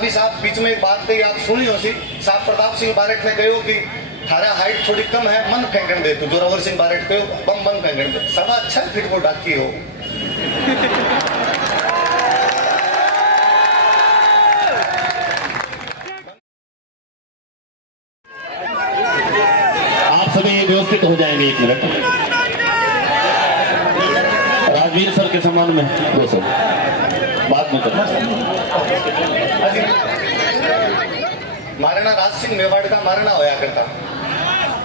अभी साहब बीच में एक बात कही आप सुनी हो सी साहब प्रताप सिंह बारेट ने कहो कि थारा हाइट थोड़ी कम है मन फेंकण दे तू जोरावर सिंह बारेट कहो बम मन फेंकण दे सवा अच्छा फिट को डाकी हो। आप सभी व्यवस्थित हो जाएंगे 1 मिनट। राजवीर सर के सम्मान में 200 बात में महाराणा राज सिंह मेवाड़ का महाराणा होया करता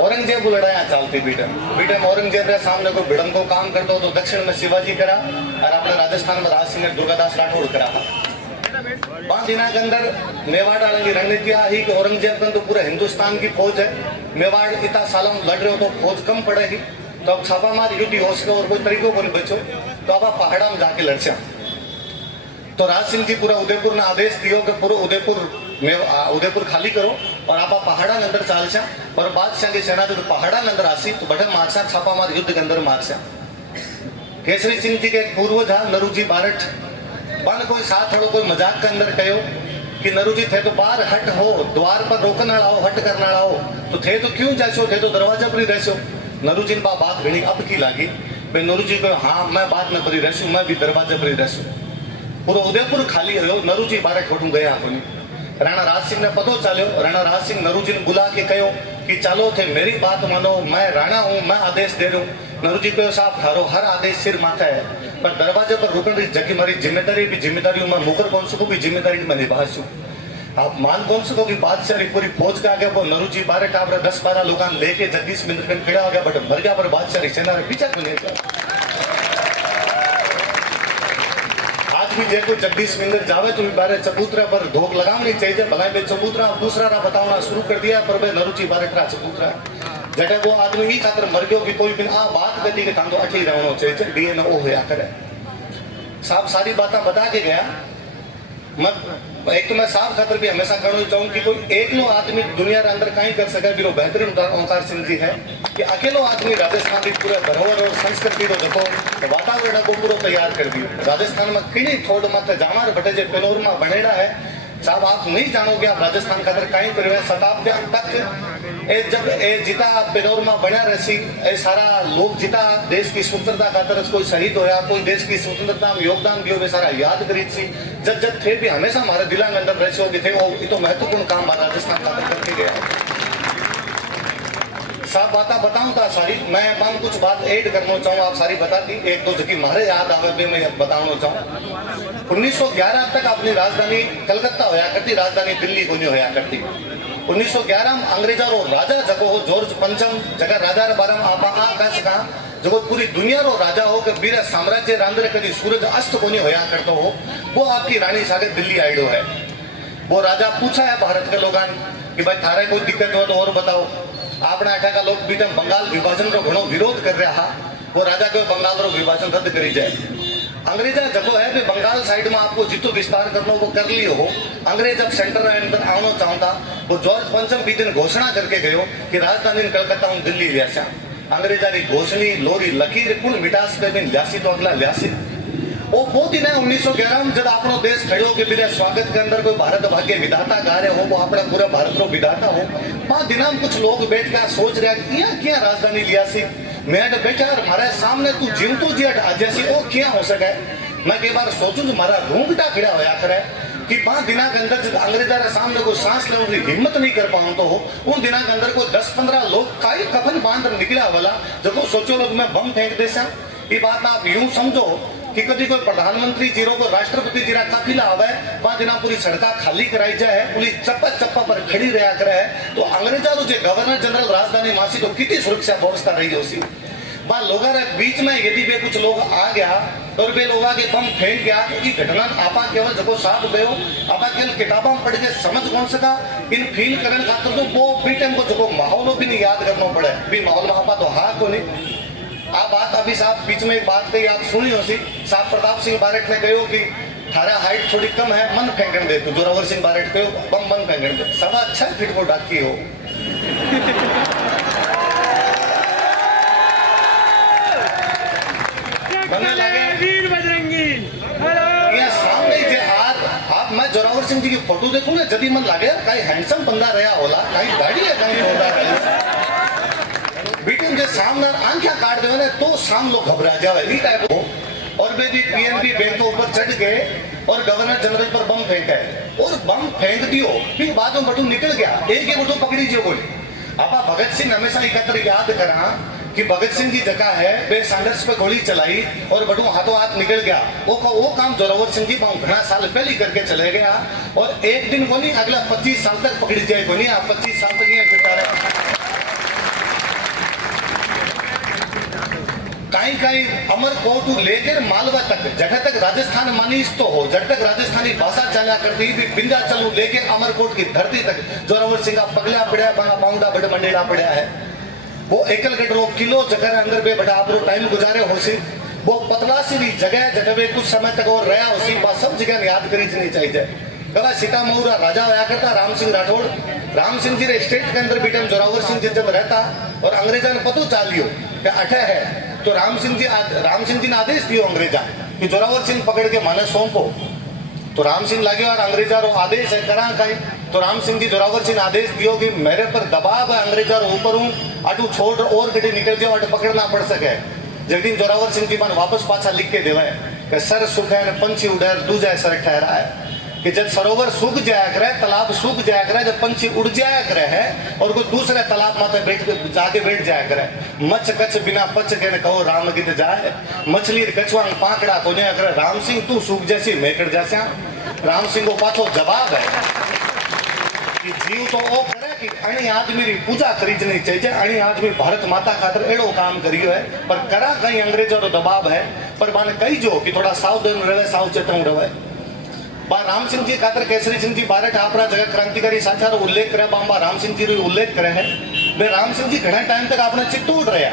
औरंगजेब को लड़ाया चलती बीटम औरंगजेब के सामने को भिड़न को काम करता हो तो दक्षिण में शिवाजी करा और अपने राजस्थान में राज सिंह ने दुर्गादास राठौड़ करा। 5 दिना के अंदर मेवाड़ वाले की रणनीति ही कि औरंगजेब का तो पूरे हिंदुस्तान की फौज है मेवाड़ इतना सालों लड़ रहे हो तो फौज कम पड़ेगी तो अब छापामार युद्ध हो सके और कोई तरीको को नहीं बचो तो अब आप पहाड़ा में जाके लड़ जा। तो राज सिंह जी पूरा उदयपुर ने आदेश दियो कि पूरा उदयपुर खाली करो और आप पहाड़ा के अंदर चाल छा और बादशाह की सेना जो पहाड़ा के अंदर आसी तो बड़े मारसा छापामार युद्ध के अंदर मारसा। केसरी सिंह जी के एक पूर्वज है नरूजी बारठ बन कोई साथ हड़ो कोई मजाक के अंदर कहो कि नरूजी थे तो बाहर हट हो द्वार पर रोकन आओ हट करना आओ तो थे तो क्यों जासो थे तो दरवाजा पर ही रहसो। नरूजी ने बात घनी अब की लागी भाई नरूजी को हाँ मैं बात में पर ही रहसू मैं भी दरवाजे पर ही रहसू। पूरा उदयपुर खाली हो नरूजी बारठ होटू गया कोनी। राणा राज सिंह ने पतो चलो राणा राज सिंह नरूजी ने बुला के कहो कि चलो थे मेरी बात मानो मैं राणा हूँ मैं आदेश दे रहा हूँ। नरूजी कहो साहब थारो हर आदेश सिर माथा है पर दरवाजे पर रुकन रही जगह मारी जिम्मेदारी भी जिम्मेदारी मैं मुकर कौन सको भी जिम्मेदारी में निभासू। आप मान कौन सको कि बादशाह की पूरी फौज का आगे वो नरूजी बारठ आप 10-12 लोग लेके जगदीश मिंद्र खड़ा हो गया बट मर गया पर बादशाह की सेना पीछा क्यों नहीं गया। भी देखो जगदीश मिंद्र जावे तो भी बारे चबूतरा पर धोख लगावनी चाहिए भला में चबूतरा दूसरा रा बतावना शुरू कर दिया पर भाई नरूजी बारठ रा चबूतरा जटे वो आदमी ही खातर मर गयो कि कोई भी आ बात करती कि थां तो अठी रहनो चाहिए डीए न ओ होया करे। साहब सारी बातें बता के गया मत एक तो मैं साहब खातर भी हमेशा कहना चाहूँ कि कोई एकलो आदमी दुनिया के अंदर कहीं कर सके बिरो बेहतरीन ओंकार सिंह जी है कि अकेलो आदमी राजस्थान की पूरे धरोहर और संस्कृति को देखो वातावरण को पूरा तैयार कर दियो। राजस्थान में किणी थोड़ मत जामार बटे जे पेलोर में बनेड़ा है साहब आप नहीं जानोगे आप राजस्थान खातर कहीं पर शताब्दियों तक जब जिता पेलोर में बना रसी ए सारा लोग जिता देश की स्वतंत्रता खातर कोई शहीद होया कोई देश की स्वतंत्रता में योगदान दियो वे सारा याद करी सी जब थे भी हमेशा हमारे दिला के अंदर रहे कि थे वो ये तो महत्वपूर्ण काम राजस्थान खातर करके गया। साहब बात बताऊं था सारी मैं पान कुछ बात ऐड करना चाहूँ आप सारी बताती एक दो जगह मारे याद आवे भी मैं बताना चाहूँ। 1911 तक अपनी राजधानी कलकत्ता होया करती राजधानी दिल्ली को नहीं होया करती। 1911 में अंग्रेजा रो राजा जगो हो जॉर्ज पंचम जगह राजा रे बारे में आप आकाश का जगो पूरी दुनिया रो राजा हो कि बीरा साम्राज्य रांद्रे कभी सूरज अस्त को नहीं होया करता हो वो आपकी रानी सागर दिल्ली आइडो है। वो राजा पूछा है भारत के लोगों कि भाई थारे कोई दिक्कत हो तो और बताओ। अपना अठा का लोग बीच बंगाल विभाजन को घणो विरोध कर रहा वो राजा को बंगाल रो विभाजन रद्द करी जाए। अंग्रेजा जगो है बंगाल साइड में आपको जितो विस्तार करना वो कर लियो हो। अंग्रेज अब सेंटर में अंदर आना चाहता वो जॉर्ज पंचम भी दिन घोषणा करके गयो कि राजधानी कलकत्ता में दिल्ली लिया। अंग्रेजा की घोषणी लोरी लकीर पुण मिटास पे भी लियासी तो अगला लियासी वो बहुत ही 1911 में जब अपनो देश खड़ो के बिना स्वागत के अंदर कोई भारत भाग्य विधाता गा रहे हो वो अपना पूरा भारत रो विधाता हो वहां दिना में कुछ लोग बैठ कर सोच रहे किया क्या राजधानी लियासी मैं बैठा हमारे सामने तू जीवतो जी जैसी वो क्या हो सके। मैं कई बार सोचूं तो मारा रूंगटा खड़ा होया करे कि 5 दिना के अंदर जब अंग्रेजा के सामने कोई सांस लेने की हिम्मत नहीं कर पाऊं तो हो उन दिना के अंदर कोई 10-15 लोग काई कफन बांध निकला वाला जब सोचो लोग मैं बम फेंक देसा। ये बात आप यूं समझो कि कभी कोई प्रधानमंत्री जीरो को राष्ट्रपति जीरा काफिला आवे 5 दिना पूरी सड़का खाली कराई जाए पुलिस चप्पा पर खड़ी रहा करे तो अंग्रेजा जो गवर्नर जनरल राजधानी मासी तो कितनी सुरक्षा व्यवस्था रही होसी। वहां लोगों के बीच में यदि वे कुछ लोग आ गया और वे लोग आगे बम फेंक गया तो ये घटना आपा केवल जगो साथ गयो आपा केवल किताबों पढ़ के समझ कौन सका इन फील करने खातर तो वो भी टाइम को जगो माहौल भी नहीं याद करना पड़े भी माहौल में आपा तो हाँ को नहीं। आप बात अभी साहब बीच में एक बात कही आप सुनी हो सी साहब प्रताप सिंह बारेट ने कहो कि थारा हाइट थोड़ी कम है मन फेंकण दे तू जोरावर सिंह बारेट कहो बम मन फेंकण दे सवा अच्छा फिट को डाकी हो। वीर बजरंगी सामने आप मैं जोरावर सिंह जी की फोटो देखूं ना जदी मन लागे कई हैंडसम बंदा रहा होला, कई दाढ़ी है कई होता है बीटीएम जे सामने आंखें काट देवे ने तो साम लोग घबरा जावे ई टाइप हो। और वे भी पीएनबी बैंक के ऊपर चढ़ गए और गवर्नर जनरल पर बम फेंका और बम फेंक दियो, फिर बाद में बटू निकल गया, एक ही बटू पकड़ी जो बोले। आपा भगत सिंह हमेशा एकत्र याद करा कि भगत सिंह की जगह है वे सांडर्स पे गोली चलाई और बटू हाथों हाथ निकल गया। वो काम जोरावर सिंह जी घना साल पहले करके चले गया और एक दिन को नहीं अगला 25 साल तक पकड़ी जाए को नहीं, आप 25 साल तक ये फिरता रहे। कहीं कहीं अमरकोट लेकर मालवा तक जगह तक राजस्थान मानीस तो हो, जब तक राजस्थानी भाषा चला करती बिंदा चलू लेके अमरकोट की धरती तक जोरावर सिंह का पगला पड़ा बांगा पाउंडा बड़ मंडेला पड़ा है। वो एकल गडरो किलो जगह अंदर बे बड़ा आप टाइम गुजारे हो सी, वो पतला सी भी जगह जगह पे कुछ समय तक और रहा हो सी, बात सब जगह याद करी नहीं चाहिए। कहा सीता मऊरा राजा होया करता राम सिंह राठौड़, राम सिंह जी रे स्टेट के अंदर बीटम जोरावर सिंह जी जब रहता और अंग्रेजा ने पतो चालियो कि अठे है तो राम सिंह जी ने आदेश दियो अंग्रेजा कि जोरावर सिंह पकड़ के माने सौंपो। तो राम सिंह लगे और अंग्रेजा रो आदेश है करा कहीं, तो राम सिंह जी जोरावर सिंह आदेश दियो कि मेरे पर दबाव है अंग्रेजा रो ऊपर हूँ, अटू छोड़ और गड्डी निकल जाओ अट पकड़ना पड़ सके। जगदीन जोरावर सिंह जी मन वापस पाछा लिख के देवे कि सर सुख है पंछी उड़े दूजा सर ठहरा है, कि जब सरोवर सूख जाया करे तालाब सूख जाया करे, जब पंछी उड़ जाया करे है और कोई दूसरे तालाब माथे जाके बैठ जाया करे। मच कच बिना पच के न कहो राम गीत जाए, मछली कछवांग पाकड़ा को नहीं करे, राम सिंह तू सूख जैसी मेकड़ जैसा। राम सिंह को पाछो जवाब है कि जीव तो वो करे कि अणी आदमी री पूजा करी नहीं चाहिए, अणी आदमी भारत माता खातर एड़ो काम करियो है पर करा कहीं अंग्रेजों रो दबाव है, पर माने कही जो कि थोड़ा सावधान रहे सावचेतन रहे। राम सिंह जी खातर केसरी सिंह जी बारठ अपना जगह क्रांतिकारी साचा रो उल्लेख करे, बाबा राम सिंह जी रो उल्लेख करे है। वे राम सिंह जी घना टाइम तक आपने चित्तौड़ रहा,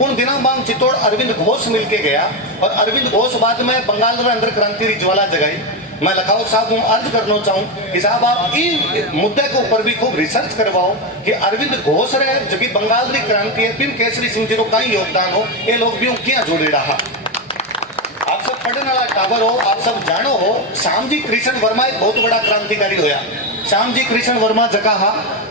उन दिनों बाद चित्तौड़ अरविंद घोष मिलके गया और अरविंद घोष बाद में बंगाल के अंदर क्रांति री ज्वाला जगाई। मैं लखावत साहब को अर्ज करना चाहूँ कि साहब आप इन मुद्दे के ऊपर भी खूब रिसर्च करवाओ कि अरविंद घोष रहे जो कि बंगाल की क्रांति है, फिर केसरी सिंह जी को कहीं योगदान हो, ये लोग भी क्या जोड़े रहा। आप सब पढ़ने वाला टावर हो, आप सब जानो हो, श्यामजी कृष्ण वर्मा एक बहुत बड़ा क्रांतिकारी होया। श्यामजी कृष्ण वर्मा जगह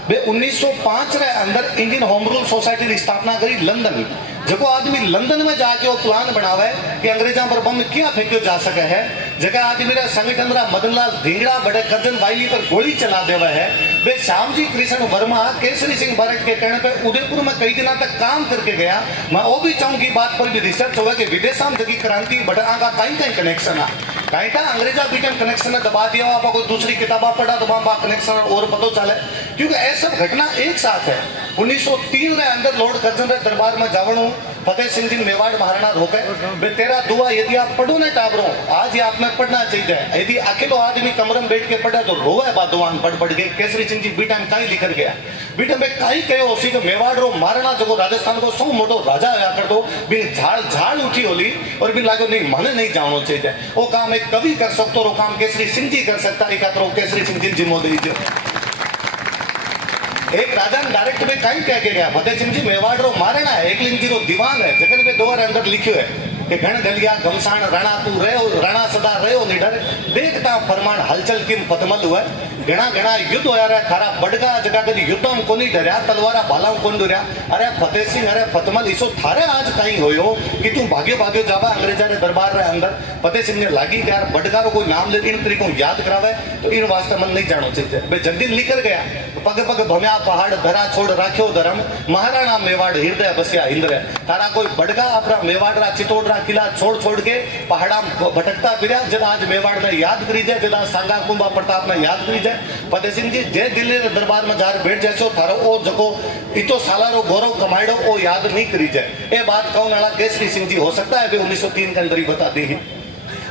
वे 1905 रे अंदर इंडियन होम रूल सोसाइटी की स्थापना करी लंदन। जो आदमी लंदन में जाके वो प्लान बनावे कि अंग्रेजा पर बम क्या फेंक्यो जा सके है, जगह आदमी संगठन मदनलाल ढींगड़ा बड़े कर्जन बाइली पर गोली चला देवा है। वे श्यामजी कृष्ण वर्मा केसरी सिंह बारठ के कहने पे उदयपुर में कई दिनों तक काम करके गया। मैं वो भी चाहूंगी बात पर भी रिसर्च होगा कि विदेशा में जगी क्रांति बटा का कहीं कहीं कनेक्शन है, कहीं का अंग्रेजा बीटन कनेक्शन दबा दिया, आप कोई दूसरी किताबा पढ़ा तो वहां कनेक्शन और पता चले, क्योंकि ऐसा घटना एक साथ है। 1903 में अंदर लॉर्ड कर्जन दरबार में जावणू फतेह सिंह जी मेवाड़ महाराणा रोके बे तेरा दुआ यदि आप पढ़ो ना टाबरो आज ये आपने पढ़ना चाहिए। यदि अकेलो आदमी कमरे में बैठ के पढ़ा तो रोवे बादवान पढ़ गए। केसरी सिंह जी बीटा में कहीं लिखर गया, बीटा में कहीं कहो उसी को मेवाड़ रो महाराणा जो राजस्थान को सौ मोटो राजा होया कर दो बिन झाड़ उठी होली और बिन लागो नहीं मने नहीं जानो चाहिए। वो काम एक कवि कर सकते, वो काम केसरी सिंह जी कर सकता, एक केसरी सिंह जी जिम्मो दीजिए। एक राजा ने डायरेक्ट में कहीं कह के गया फतेह सिंह जी मेवाड़ रो महाराणा है, एक जी रो दीवान है, जगन में 2 अंदर लिखियो है कि घण गलिया घमसान रणा तू रहो रणा सदा रहो निडर देखता फरमान हलचल किन पतमल हुआ। घना घना युद्ध होया रे थारा बड़गा जगह कदी युद्धम कोनी डरया तलवारा भाला कोन डरया। अरे फतेह सिंह अरे फतमल इसो थारे आज कहीं होयो कि तू भाग्यो भाग्यो जावा अंग्रेजा रे दरबार रे अंदर। फतेह सिंह ने लागी कि यार बड़गा रो कोई नाम ले इन तरीको याद करावे तो इन वास्ते मन नहीं जानो चाहिए। बे जल्दी निकल गया पग पग भम्या पहाड़ धरा छोड़ राख्यो धर्म महाराणा मेवाड़ हृदय बसिया इंद्र। तारा कोई बड़गा अपना मेवाड़ रा चितौड़ रा किला छोड़ के पहाड़ा भटकता फिरया। जब आज मेवाड़ ने याद करी जाए, जब सांगा कुंभा प्रताप ने याद करी जाए, फतेह सिंह जी जय दिल्ली दरबार में जार बैठ जाए थारो ओ जको इतो साला रो गौरव कमाइडो ओ याद नहीं करी जाए। ये बात कहने वाला केसरी सिंह जी हो सकता है 1903 के अंदर ही बता दी।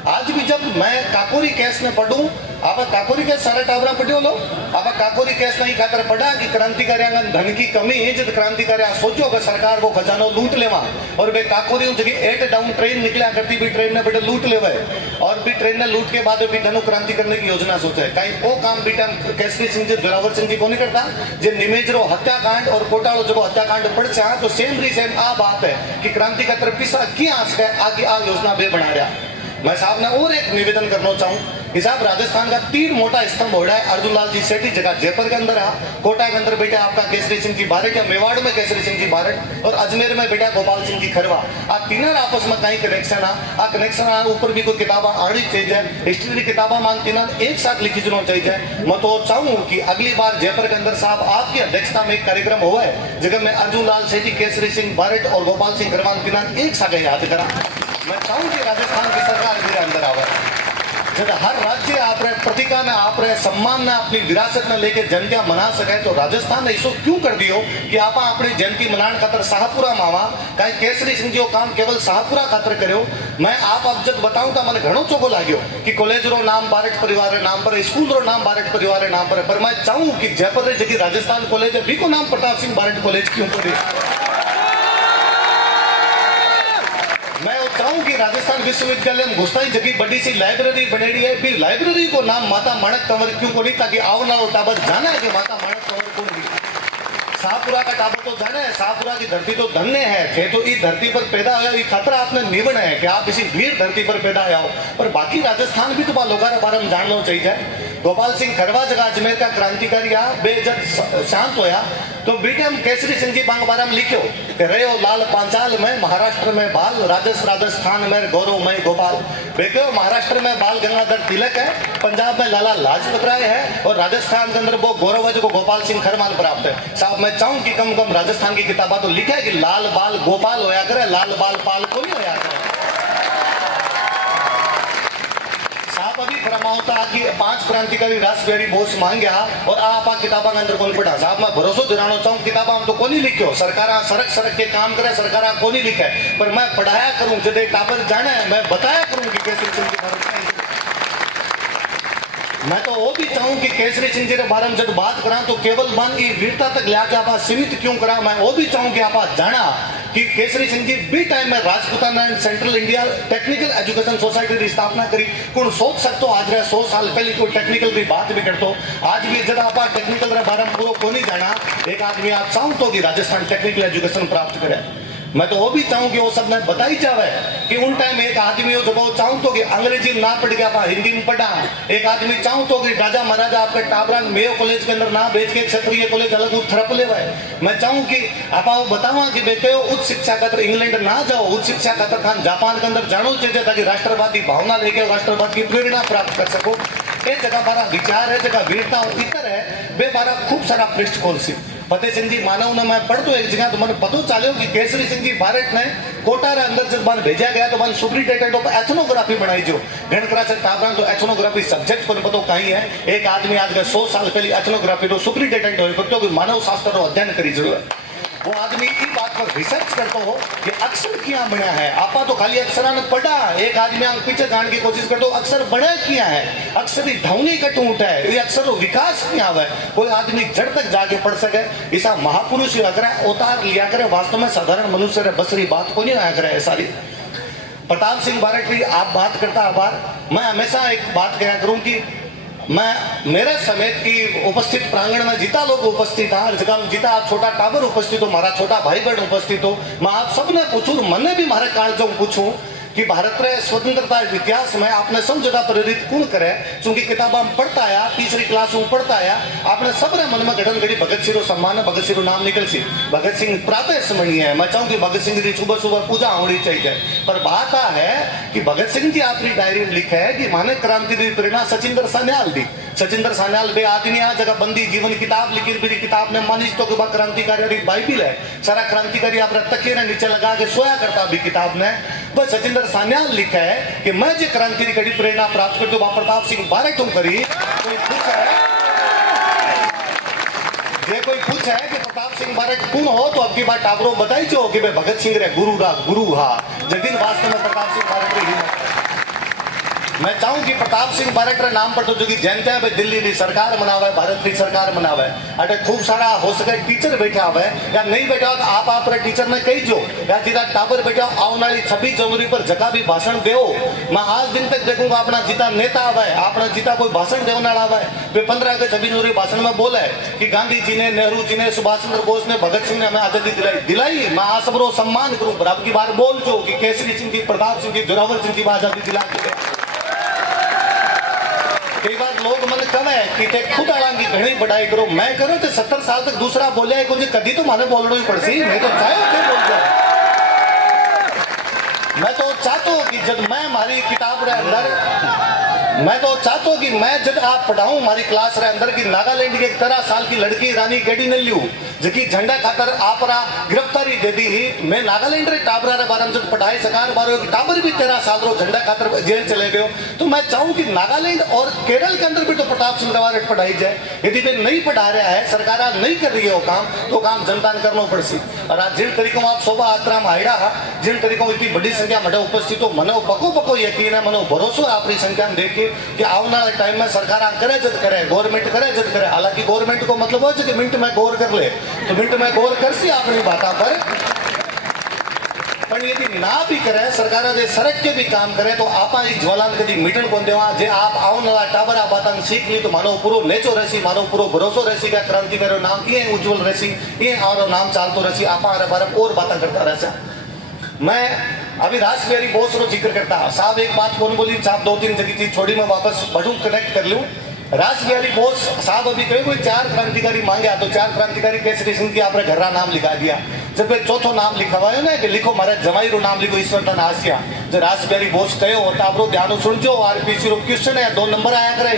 आज भी जब मैं काकोरी केस में पढ़ूं, आप काकोरी केस सारे टावरा पढ़ियो लो, आप काकोरी केस नहीं खातर पढ़ा कि क्रांतिकारियों धन की कमी है, जब क्रांतिकारी सोचो कि सरकार को खजानो लूट लेवा और वे काकोरी जगह 8 डाउन ट्रेन निकला करती भी ट्रेन ने बेटे लूट लेवा और भी ट्रेन ने लूट के बाद भी धनु क्रांति करने की योजना सोचा है। कहीं वो काम बेटा केसरी सिंह जी जोरावर सिंह जी को नहीं करता। जो निमेजरो हत्याकांड और कोटालो जो हत्याकांड पड़ से तो सेम आ बात है कि क्रांति का तरफ पिसा क्या आगे आ योजना बे बना रहा। मैं साहब ने और एक निवेदन करना चाहूँ हिसाब राजस्थान का 3 मोटा स्तंभ हो रहा है। अर्जुन लाल जी सेठी जगह जयपुर के अंदर है, कोटा के अंदर बेटा आपका केसरी सिंह जी बारट, या मेवाड़ में केसरी सिंह जी बारट, और अजमेर में बेटा गोपाल सिंह जी खरवा। आ तीनों आपस में कहीं कनेक्शन आ कनेक्शन ऊपर भी कोई किताबा आनी चाहिए, हिस्ट्री की किताबा मान तीनों एक साथ लिखी जरूर चाहिए। मैं तो चाहूँ कि अगली बार जयपुर के अंदर साहब आपकी अध्यक्षता में एक कार्यक्रम हुआ है जगह में अर्जुन लाल सेठी, केसरी सिंह बारट और गोपाल सिंह खरवा तीनों एक साथ याद करा। मैं चाहूँ कि राजस्थान की सरकार मेरे अंदर आवे, जब हर राज्य आप रहे प्रतिका ने आप रहे सम्मान ने अपनी विरासत ने लेके जयंतियां मना सके, तो राजस्थान ने इसको क्यों कर दियो कि आप अपनी जयंती मनाने खातर शाहपुरा मावा कहीं केसरी सिंह जी काम केवल शाहपुरा खातर करो। मैं आप अब जब बताऊं तो मैंने घणो चोखो लाग्यो कि कॉलेज रो नाम बारट परिवार रे नाम पर, स्कूल रो नाम बारट परिवार रे नाम पर मैं चाहूं कि जयपुर रे जगह राजस्थान कॉलेज है भी को नाम प्रताप सिंह बारट कॉलेज क्यों करे। मैं चाहूं कि राजस्थान विश्वविद्यालय में घुसताई जगह बड़ी सी लाइब्रेरी बनेड़ी है, भी लाइब्रेरी को नाम माता माणक कंवर क्यों को नहीं, ताकि आवना टाबर जाना है कि माता माणक कंवर कौन भी। शाहपुरा का टाबर तो जाना है, शाहपुरा की धरती तो धन्य है थे, तो इस धरती पर पैदा हुआ ये खतरा आपने निवण है कि आप इसी वीर धरती पर पैदा आया हो, पर बाकी राजस्थान भी तो लोगों के बारे में जानना चाहिए। गोपाल सिंह खरवा जगह अजमेर का क्रांतिकारी आ बे जब शांत होया तो बीटम केसरी सिंह जी बांग बारे में लिखो कि रहो लाल पांचाल में महाराष्ट्र में बाल, राजस्थान में गौरव में गोपाल। देखो महाराष्ट्र में बाल गंगाधर तिलक है, पंजाब में लाला लाजपत राय है, और राजस्थान के अंदर वो गौरव है जो गोपाल सिंह खरमान प्राप्त है। साहब मैं चाहूँ कि कम कम राजस्थान की किताबा तो लिखा है कि लाल बाल गोपाल होया करे, लाल बाल पाल को नहीं होया करे। साहब अभी फरमाता कि 5 क्रांतिकारी राष्ट्रबिहारी बोस मांगया और आप किताबा के अंदर कौन पढ़ा। साहब मैं भरोसा दिलाना चाहूँ किताबा हम तो कौन ही लिखो, सरकार सड़क सड़क के काम करे, सरकार कौन ही लिखे, पर मैं पढ़ाया करूँ जब टाबर जाने मैं बताया करूँ कि केसरी सिंह जी भारत। मैं तो वो भी चाहूँ कि केसरी सिंह जी के बारे में जब बात करा तो केवल मन की वीरता तक लिया के आप सीमित क्यों करा। मैं वो भी चाहूँ कि आप जाना कि केसरी सिंह जी भी टाइम में Rajputana central India technical education society की स्थापना करी। कौन सोच सकते हो आज 100 साल पहले कोई टेक्निकल की बात भी करते आज भी जब आप टेक्निकल के बारे में पूरा को नहीं जाना, एक आदमी आप चाहूँ तो कि राजस्थान टेक्निकल एजुकेशन प्राप्त करे। मैं तो वो भी चाहूँ कि वो सब मैं बताई जावे कि उन टाइम एक आदमी हो जब वो चाहूँ तो कि अंग्रेजी ना पढ़ के आप हिंदी में पढ़ा, एक आदमी चाहूँ तो कि राजा महाराजा आपके टाबरा मेयो कॉलेज के अंदर ना भेज के क्षत्रिय कॉलेज अलग थरप ले हुआ है। मैं चाहूँ कि आप बतावा कि बेटे उच्च शिक्षा खातर इंग्लैंड ना जाओ, उच्च शिक्षा खातर खान जापान के अंदर जानो चाहिए ताकि राष्ट्रवादी भावना लेके राष्ट्रवाद की प्रेरणा प्राप्त कर सको। एक जगह बारा विचार है, जगह वीरता इतर है, बे बारा खूब सारा पृष्ठ खोल सी फतेह सिंह जी मानव ने मैं पढ़ तो एक जगह तो मैंने पता चलो कि केसरी सिंह जी भारत ने कोटा रे अंदर जब मन भेजा गया तो मन सुपरिटेंडेंट ऑफ एथनोग्राफी बनाई जो गणकरा से टाबरा तो एथनोग्राफी सब्जेक्ट को पता कहीं है। एक आदमी आज 100 साल पहले एथनोग्राफी तो सुपरिटेंडेंट हो तो मानव शास्त्र रो अध्ययन करी जरूर वो आदमी इस बात पर रिसर्च करता हो कि अक्षर क्या बना है। आपा तो खाली अक्षर ने पढ़ा, एक आदमी पीछे जाने की कोशिश करते हो अक्षर बना क्या है, अक्षर की ढौनी कटूट है, ये अक्षर विकास क्या हुआ है, कोई आदमी जड़ तक जाके पढ़ सके। ऐसा महापुरुष अगर अवतार लिया करे, वास्तव में साधारण मनुष्य रे बसरी बात को नहीं आया करे। सारी प्रताप सिंह बारट की आप बात करता आभार, मैं हमेशा एक बात कहा करूं कि मैं मेरे समेत की उपस्थित प्रांगण में जितना लोग उपस्थित था, जगह जितना आप छोटा टाबर उपस्थित हो, हमारा छोटा भाई बहन उपस्थित हो, मैं आप सबने पूछूं, मैंने भी हमारे काल जो पूछूं कि भारत रे स्वतंत्रता इतिहास में आपने सब जगह प्रेरित कौन करे, क्योंकि किताबा में पढ़ता आया, तीसरी क्लास में पढ़ता आया, आपने सब मन में घटन करी भगत सिंह सम्मान, भगत सिंह नाम निकल सी, भगत सिंह प्रातः स्मरणीय है। मैं चाहूँ कि भगत सिंह की सुबह सुबह पूजा होनी चाहिए, पर बात है कि भगत सिंह जी अपनी डायरी में लिखा है कि माने क्रांति की प्रेरणा सचिंद्र सान्याल दी। सचिंद्र सान्याल बे आदमी आ जगह बंदी जीवन किताब लिखी, मेरी किताब ने मानिस तो के क्रांतिकारी बाइबिल है, सारा क्रांतिकारी अपने तकिए ने नीचे लगा के सोया करता भी किताब ने। बस सचिंद्र सान्याल लिखा है कि मैं जो क्रांति की कड़ी प्रेरणा प्राप्त कर जो प्रताप सिंह बारट करी। कोई खुश है, ये कोई पूछ है कि प्रताप सिंह बारट कौन हो, तो अब की बात टाबरो बताई जो कि भगत सिंह रे गुरु हा जदिन वास्तव में प्रताप सिंह बारट रे हिम्मत। मैं चाहूँ कि प्रताप सिंह बारट रे नाम पर तो जो कि जयंती है दिल्ली की सरकार मनावे, भारत की सरकार मनावे, अटे खूब सारा हो सके टीचर बैठा हुआ है या नहीं बैठा हो तो आप अपने टीचर ने कही जो या जितना टाबर बैठा आने वाली 26 जनवरी पर जगह भी भाषण दो। मैं आज दिन तक देखूंगा अपना जितना नेता आवा है, अपना जितना कोई भाषण देने वाला आवा है, वे 15 अगस्त 26 जनवरी भाषण में बोला है कि गांधी जी ने, नेहरू जी ने, सुभाष चंद्र बोस ने, भगत सिंह ने हमें आजादी दिलाई। मैं आज सबरो सम्मान करूँ, अब की बार बोल जो कि केसरी सिंह जी, प्रताप सिंह जी, जोरावर सिंह जी आजादी दिला चुके। कम है कि ते खुद आलांगी घणी बढ़ाई करो मैं करो ते 70 साल तक दूसरा बोलिया कुछ कदी तो माने बोलना ही पड़सी मैं तो चाहे थे बोल जाए मैं तो चाहता हूँ कि जब मैं हमारी किताब रे अंदर मैं तो चाहता हूँ कि मैं जब आप पढ़ाऊं हमारी क्लास रे अंदर की नागालैंड की 13 साल की लड़की रानी गेडी ने लियू जबकि झंडा खातर आपरा गिरफ्तारी दे दी ही मैं नागालैंड रे टाबरा रे बारे में जब पढ़ाई सकार बारे टाबर भी 13 साल रो झंडा खातर जेल चले गयो तो मैं चाहूँ कि नागालैंड और केरल के अंदर भी तो प्रताप सिंह गवार पढ़ाई जाए यदि वे नहीं पढ़ा रहा है सरकार नहीं कर रही है वो काम तो काम जनता ने करना पड़सी और आज जिन तरीकों आप शोभा यात्रा में आयड़ा जिन तरीकों इतनी बड़ी संख्या में उपस्थित हो मनो पको यकीन है मनो भरोसो अपनी संख्या में देखिए कि आने वाले टाइम में सरकार करे जद करे गवर्नमेंट करे जद करे हालांकि गवर्नमेंट को मतलब हो कि मिनट में गौर कर ले तो मिनट में गौर कर सी अपनी बातों पर यदि ना भी करे सरकार जे सड़क के भी काम करे तो आपा ज्वालान कदी मिटन को देवा जे आप आने वाला टाबर बात सीख ली तो मानो पूरो नेचो रहसी मानो पूरो भरोसो रहसी का क्रांतिकारी नाम ये उज्जवल रहसी ये और नाम चालतो रहसी आपा बारे और बातें करता रहसा मैं अभी राज बिहारी बोस रो जिक्र करता साहब एक बात कौन बोली साहब 2-3 जगह चीज छोड़ी मैं वापस बढ़ू कनेक्ट कर लूं राज बिहारी बोस साहब अभी कहे कोई 4 क्रांतिकारी मांगे तो 4 क्रांतिकारी केसरी सिंह की आपने घर नाम लिखा दिया जब चौथो नाम लिखवायो ना कि लिखो मारे जमाई रो नाम लिखो ईश्वरदान आसिया जो राज बिहारी बोस कहो तो आप ध्यान सुनजो आरपीसी रो क्वेश्चन है 2 नंबर आया करे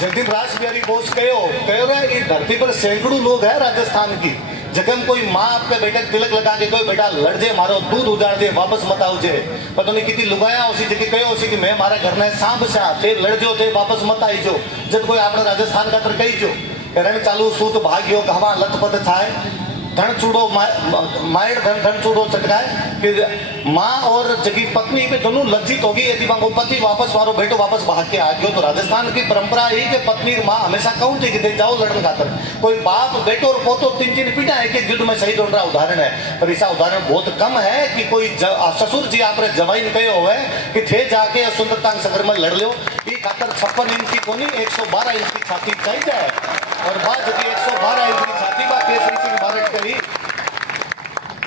जिस दिन राज बिहारी बोस कहो रहे धरती पर सैकड़ों लोग है राजस्थान की जगह कोई माँ आपके बेटे तिलक लगा के कोई बेटा लड़ जे मारो दूध उजाड़ दे वापस मत आओ जे पता नहीं कितनी लुगाया उसी जगह कहो उसी कि मैं मारे घर में सांप से थे लड़ जो थे वापस मत आई जो जब कोई आपने राजस्थान का तर कही जो रण चालू सूत भाग्यो हवा लथपथ थाए धन चूड़ो मायर धन चूड़ो चटकाए फिर माँ और जगी पत्नी पे दोनों लज्जित होगी यदि वो पति वापस मारो बेटो वापस भाग के आ गयो तो राजस्थान की परंपरा ही कि पत्नी और माँ हमेशा कहूँ थी कि जाओ लड़न खातर कोई बाप बेटो और पोतो 3-3 पिटा है कि युद्ध में शहीद होने का उदाहरण है पर ऐसा उदाहरण बहुत कम है कि कोई ससुर जी आपने जवाइन कहे हुए कि थे जाके सुंदरता सगर में लड़ लो ये खातर 56 इंच की कोनी 112 इंच की छाती चाहिए और बात यदि 112 इंच की छाती बा केसरी सिंह बारट करी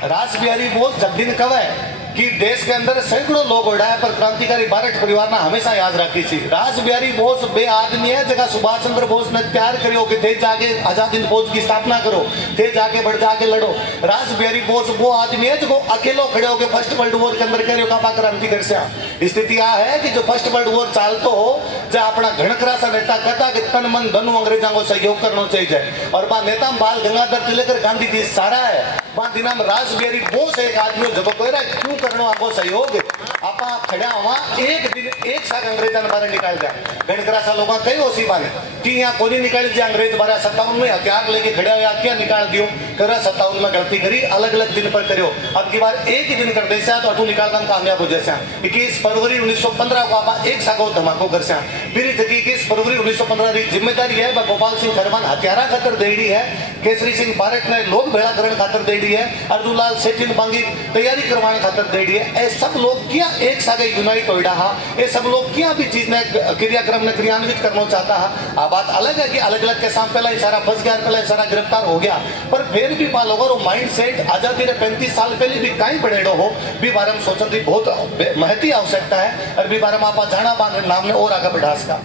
राज बिहारी बोस जब दिन कव है कि देश के अंदर सैकड़ों लोग उड़ाए पर क्रांतिकारी बारट परिवार ने हमेशा याद रखी थी राज बिहारी बोस बे आदमी है जगह सुभाष चंद्र बोस ने प्यार करो कि थे जाके आजाद हिंद फौज की स्थापना करो थे जाके बढ़ जाके लड़ो राज बिहारी बोस वो आदमी है जो अकेलो खड़े होकर फर्स्ट वर्ल्ड वॉर के अंदर करो का क्रांति कर स्थिति यह है कि जो फर्स्ट वर्ल्ड वॉर चालतो हो जो अपना घणकरा सा नेता कहता कि तन मन धनु अंग्रेजों को सहयोग करना चाहिए और बा नेता बाल गंगाधर तिलक गांधी जी सारा है दिना में राज बिहारी बोस एक आदमी जब क्यों करना आपको सहयोग आपा खड़ा हुआ एक दिन एक साथ अंग्रेजा ने बारे निकाल दिया गणकरा सा लोग कई उसी बारे कि यहाँ कोई निकाल दिया अंग्रेज बारे 57 में हथियार लेके खड़े हुआ क्या निकाल दियो कर 57 में गलती करी अलग अलग दिन पर करो अब की बार एक ही दिन कर दे तो अटू निकालना कामयाब हो जैसा 21 फरवरी 1915 को आप एक सागो धमाको कर सा फिर 21 फरवरी 1915 की जिम्मेदारी है गोपाल सिंह खरमान हथियारा खातर दे रही है केसरी सिंह बारट ने लोग भेड़ा करण खातर दे रही है अर्जुनलाल सेठी ने मांगी तैयारी करवाने खातर दे रही है सब लोग क्या एक सागे यूनाइट हो रहा ये सब लोग क्या भी चीज ने क्रियाक्रम ने क्रियान्वित करना चाहता है बात अलग है कि अलग अलग के साथ पहला इशारा फंस गया पहला इशारा गिरफ्तार हो गया पर फिर भी लोगों माइंड सेट आजादी ने 35 साल पहले भी कहीं पड़ेड़ो हो भी बारे में सोचने की बहुत महती आवश्यकता है और भी बारे में आप जाना नाम ने और आगे बढ़ा सका